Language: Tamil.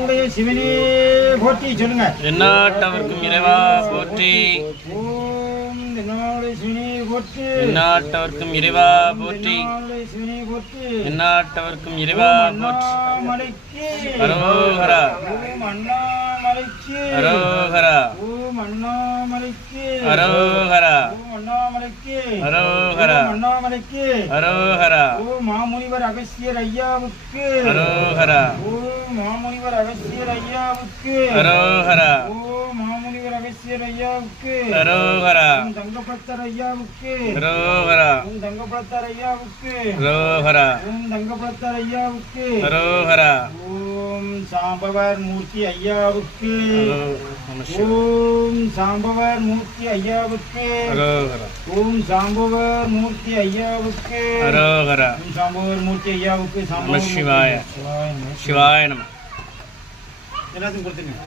என்னாளுடைய சிவனே போற்றி சொல்லுங்க. எந்நாட்டவர்க்கும் இறைவா போற்றி. ஓம் என்னாளுடைய சிவனே போற்றி. எந்நாட்டவர்க்கும் இறைவா போற்றி. சிவனே போற்றி. எந்நாட்டவர்க்கும் இறைவா போற்றி. அரோகரா. ஓம் அண்ணாமலைக்கு அரோகரா. ஓம் அண்ணாமலைக்கு அரோகரா. ஓம் அண்ணாமலைக்கு அரோகரா. அண்ணாமலைக்கு அரோகரா. ஓம் மாமுனிவர் அகஸ்தியர் ஐயாவுக்கு அரோகரா. ஓம் மாமுனிவர் அகஸ்தியர் ஐயாவுக்கு அரோகரா. ஓம் மாமுனிவர் அகஸ்தியர் ஐயாவுக்கு அரோகரா. ஓம் தங்கப்பத்தர் ஐயாவுக்கு அரோகரா. ஓம் தங்கப்பத்தர் ஐயாவுக்கு அரோகரா. ஓம் தங்கப்பத்தர் ஐயாவுக்கு அரோகரா. ஓம் சாம்பவர் மூர்த்தி ஐயாவுக்கு நம சிவாய. ஓம் சாம்பவர் மூர்த்தி ஐயாவுக்கு அரோகரா. ஓம் சாம்பவர் மூர்த்தி ஐயாவுக்கு அரோகரா. ஓம் சாம்பவர் மூர்த்தி ஐயாவுக்கு நம சிவாய. சிவாய நம. எல்லாத்தையும் கொடுத்துங்க.